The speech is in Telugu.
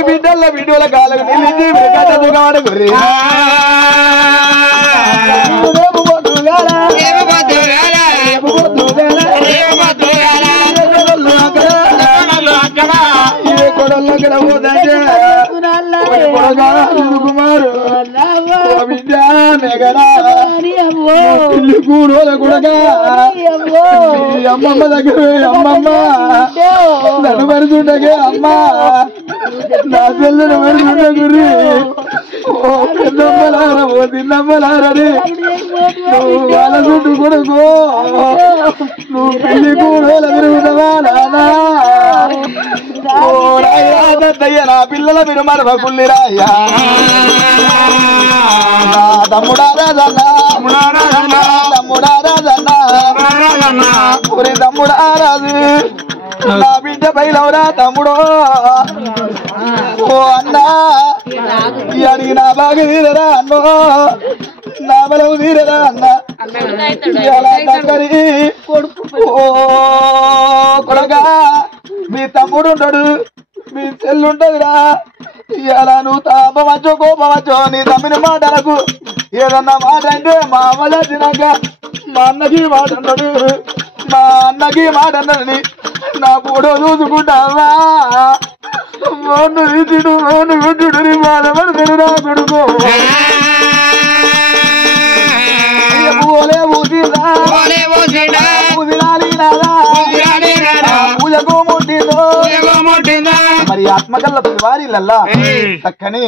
బిడ్డల వీడియోల కాలం కుమారు కూడోల కొడగా అమ్మమ్మ దగ్గర అమ్మమ్మ నన్ను మరుచుండగే అమ్మ నా పిల్లలు మరుచుండ గురి ఓ పెద్దమ్మలారా ఓ తిన్నమ్మలారని నువ్వు వాళ్ళ చుట్టూ కొడుకో నువ్వు పెళ్లి కూడోల విరుగుతావా నానా ఓ రాయ్యా నా పిల్లల మీరు మరవ కుల్లిరాయ్యా తమ్ముడా రాజన్నా తమ్ముడా రాజన్నా ఊరి తమ్ముడా రాజు నా బిడ్డ పైలవరా తమ్ముడో ఓ అన్నా అడిగి నా బాగా తీరరా అన్నో నా బలవు తీరరా అన్న ఓ కొడగా మీ తమ్ముడు ఉంటాడు మీ చెల్లుంటదిరా ఇలా నువ్వు తాపమచ్చో కోపమచ్చో నీ తమ్మిన మాటలకు ఏదన్నా మాట అంటే మా అమ్మ తినాక మా అన్నకి మాట అన్నాడు మా అన్నకి మాట అన్నదని నా పూడో చూసుకుంటావా మోను విద్యుడు మోను విద్యుడు నీ బాధపడతాడు నా కొడుకు పూజకు ముట్టిందో మరి ఆత్మకల్ల వారిలల్లా చక్కని